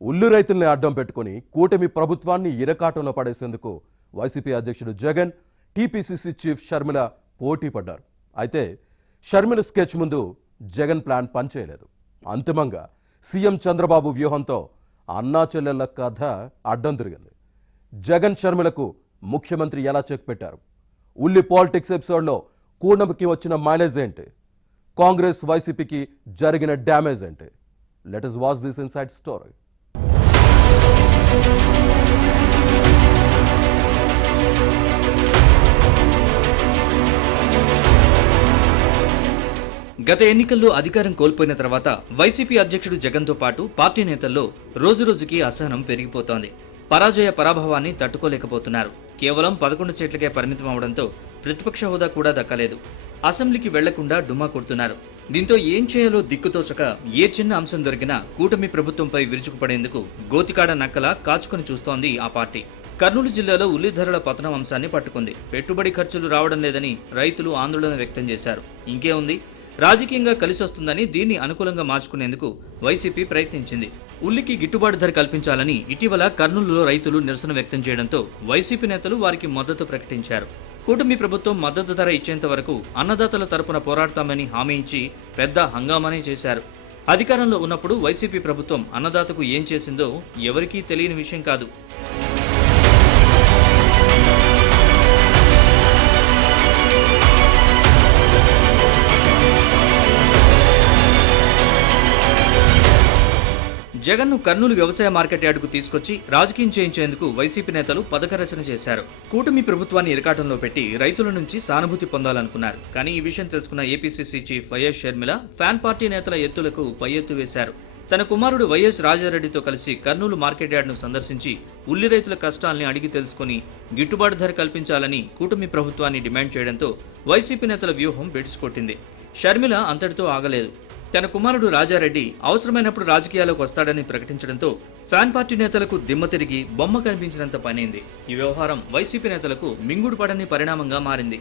ఉల్లి రైతుల్ని అడ్డం పెట్టుకుని కూటమి ప్రభుత్వాన్ని ఇరకాటంలో పడేసేందుకు వైసీపీ అధ్యక్షుడు జగన్, టీపీసీసీ చీఫ్ షర్మిల పోటీ పడ్డారు. అయితే షర్మిల స్కెచ్ ముందు జగన్ ప్లాన్ పనిచేయలేదు. అంతిమంగా సీఎం చంద్రబాబు వ్యూహంతో అన్నా చెల్లెళ్ల కథ అడ్డం తిరిగింది. జగన్ షర్మిలకు ముఖ్యమంత్రి ఎలా చెక్ పెట్టారు? ఉల్లి పాలిటిక్స్ ఎపిసోడ్లో కూటమికి వచ్చిన మైలేజ్ ఏంటి? కాంగ్రెస్ వైసీపీకి జరిగిన డ్యామేజ్ ఏంటి? Let us watch this inside story. గత ఎన్నికల్లో అధికారం కోల్పోయిన తర్వాత వైసీపీ అధ్యక్షుడు జగన్తో పాటు పార్టీ నేతల్లో రోజురోజుకి అసహనం పెరిగిపోతోంది. పరాజయ పరాభవాన్ని తట్టుకోలేకపోతున్నారు. కేవలం 11 సీట్లకే పరిమితం అవడంతో ప్రతిపక్ష హోదా కూడా దక్కలేదు. అసెంబ్లీకి వెళ్లకుండా డుమ్మా కొడుతున్నారు. దీంతో ఏం చేయాలో దిక్కుతోచక ఏ చిన్న అంశం దొరికినా కూటమి ప్రభుత్వంపై విరుచుకుపడేందుకు గోతికాడ నక్కలా కాచుకొని చూస్తోంది ఆ పార్టీ. కర్నూలు జిల్లాలో ఉల్లి ధరల పతనం అంశాన్ని పట్టుకుంది. పెట్టుబడి ఖర్చులు రావడం లేదని రైతులు ఆందోళన వ్యక్తం చేశారు. ఇంకే ఉంది, రాజకీయంగా కలిసొస్తుందని దీన్ని అనుకూలంగా మార్చుకునేందుకు వైసీపీ ప్రయత్నించింది. ఉల్లికి గిట్టుబాటు ధర కల్పించాలని ఇటీవల కర్నూలులో రైతులు నిరసన వ్యక్తం చేయడంతో వైసీపీ నేతలు వారికి మద్దతు ప్రకటించారు. కూటమి ప్రభుత్వం మద్దతు ధర ఇచ్చేంత వరకు అన్నదాతల తరపున పోరాడతామని హామీ ఇచ్చి పెద్ద హంగామానే చేశారు. అధికారంలో ఉన్నప్పుడు వైసీపీ ప్రభుత్వం అన్నదాతకు ఏం చేసిందో ఎవరికీ తెలియని విషయం కాదు. జగన్ను కర్నూలు వ్యవసాయ మార్కెట్ యార్డుకు తీసుకొచ్చి రాజకీయం చేయించేందుకు వైసీపీ నేతలు పథక రచన చేశారు. కూటమి ప్రభుత్వాన్ని ఇరకాటంలో పెట్టి రైతుల నుంచి సానుభూతి పొందాలనుకున్నారు. కానీ ఈ విషయం తెలుసుకున్న APCC chief YS Sharmila fan party నేతల ఎత్తులకు పై ఎత్తు వేశారు. తన కుమారుడు వైఎస్ రాజారెడ్డితో కలిసి కర్నూలు మార్కెట్ యార్డును సందర్శించి ఉల్లి రైతుల కష్టాల్ని అడిగి తెలుసుకుని గిట్టుబాటు ధర కల్పించాలని కూటమి ప్రభుత్వాన్ని డిమాండ్ చేయడంతో వైసీపీ నేతల వ్యూహం బెడిసికొట్టింది. షర్మిల అంతటితో ఆగలేదు. తన కుమారుడు రాజారెడ్డి అవసరమైనప్పుడు రాజకీయాల్లోకి వస్తాడని ప్రకటించడంతో ఫ్యాన్ పార్టీ నేతలకు దిమ్మ తిరిగి బొమ్మ కనిపించినంత పనైంది. ఈ వ్యవహారం వైసీపీ నేతలకు మింగుడు పడని పరిణామంగా మారింది.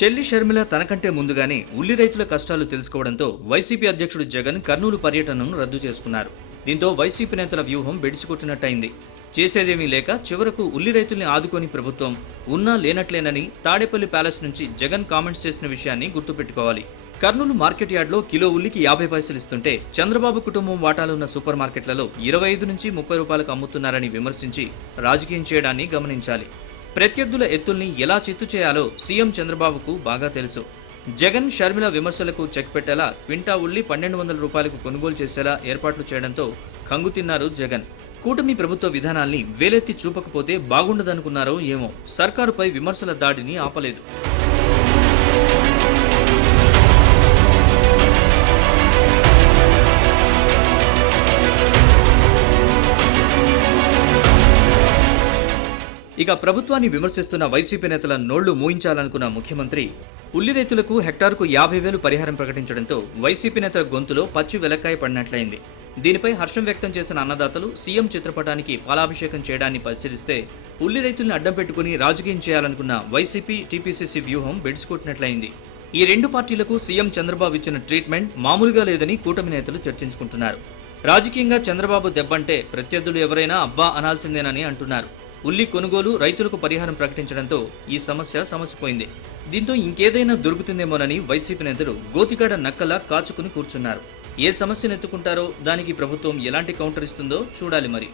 చెల్లి షర్మిల తనకంటే ముందుగానే ఉల్లి రైతుల కష్టాలు తెలుసుకోవడంతో వైసీపీ అధ్యక్షుడు జగన్ కర్నూలు పర్యటనను రద్దు చేసుకున్నారు. దీంతో వైసీపీ నేతల వ్యూహం బెడిసికొట్టినట్టయింది. చేసేదేమీ లేక చివరకు ఉల్లి రైతుల్ని ఆదుకొని ప్రభుత్వం ఉన్నా లేనట్లేనని తాడేపల్లి ప్యాలెస్ నుంచి జగన్ కామెంట్స్ చేసిన విషయాన్ని గుర్తుపెట్టుకోవాలి. కర్నూలు మార్కెట్ యార్డ్లో కిలో ఉల్లికి 50 పైసలు ఇస్తుంటే చంద్రబాబు కుటుంబం వాటాలు ఉన్న సూపర్ మార్కెట్లలో 25 నుంచి 30 రూపాయలకు అమ్ముతున్నారని విమర్శించి రాజకీయం చేయడాన్ని గమనించాలి. ప్రత్యర్థుల ఎత్తుల్ని ఎలా చిత్తు చేయాలో సీఎం చంద్రబాబుకు బాగా తెలుసు. జగన్ షర్మిల విమర్శలకు చెక్ పెట్టేలా క్వింటా ఉల్లి 1200 రూపాయలకు కొనుగోలు చేసేలా ఏర్పాట్లు చేయడంతో కంగుతిన్నారు జగన్. కూటమి ప్రభుత్వ విధానాల్ని వేలెత్తి చూపకపోతే బాగుండదనుకున్నారో ఏమో సర్కారుపై విమర్శల దాడిని ఆపలేదు. ఇక ప్రభుత్వాన్ని విమర్శిస్తున్న వైసీపీ నేతల నోళ్లు మూయించాలనుకున్న ముఖ్యమంత్రి ఉల్లి రైతులకు హెక్టార్కు 50,000 పరిహారం ప్రకటించడంతో వైసీపీ నేతల గొంతులో పచ్చి వెలక్కాయ పడినట్లయింది. దీనిపై హర్షం వ్యక్తం చేసిన అన్నదాతలు సీఎం చిత్రపటానికి పాలాభిషేకం చేయడాన్ని పరిశీలిస్తే ఉల్లి రైతుల్ని అడ్డం పెట్టుకుని రాజకీయం చేయాలనుకున్న వైసీపీ టీపీసీసీ వ్యూహం బెడిసికొట్టినట్లయింది. ఈ రెండు పార్టీలకు సీఎం చంద్రబాబు ఇచ్చిన ట్రీట్మెంట్ మామూలుగా లేదని కూటమి నేతలు చర్చించుకుంటున్నారు. రాజకీయంగా చంద్రబాబు దెబ్బంటే ప్రత్యర్థులు ఎవరైనా అబ్బా అనాల్సిందేనని అంటున్నారు. ఉల్లి కొనుగోలు, రైతులకు పరిహారం ప్రకటించడంతో ఈ సమస్యపోయింది. దీంతో ఇంకేదైనా దొరుకుతుందేమోనని వైసీపీ నేతలు గోతికాడ నక్కలా కాచుకుని కూర్చున్నారు. ఏ సమస్యను ఎత్తుకుంటారో దానికి ప్రభుత్వం ఎలాంటి కౌంటర్ ఇస్తుందో చూడాలి మరి.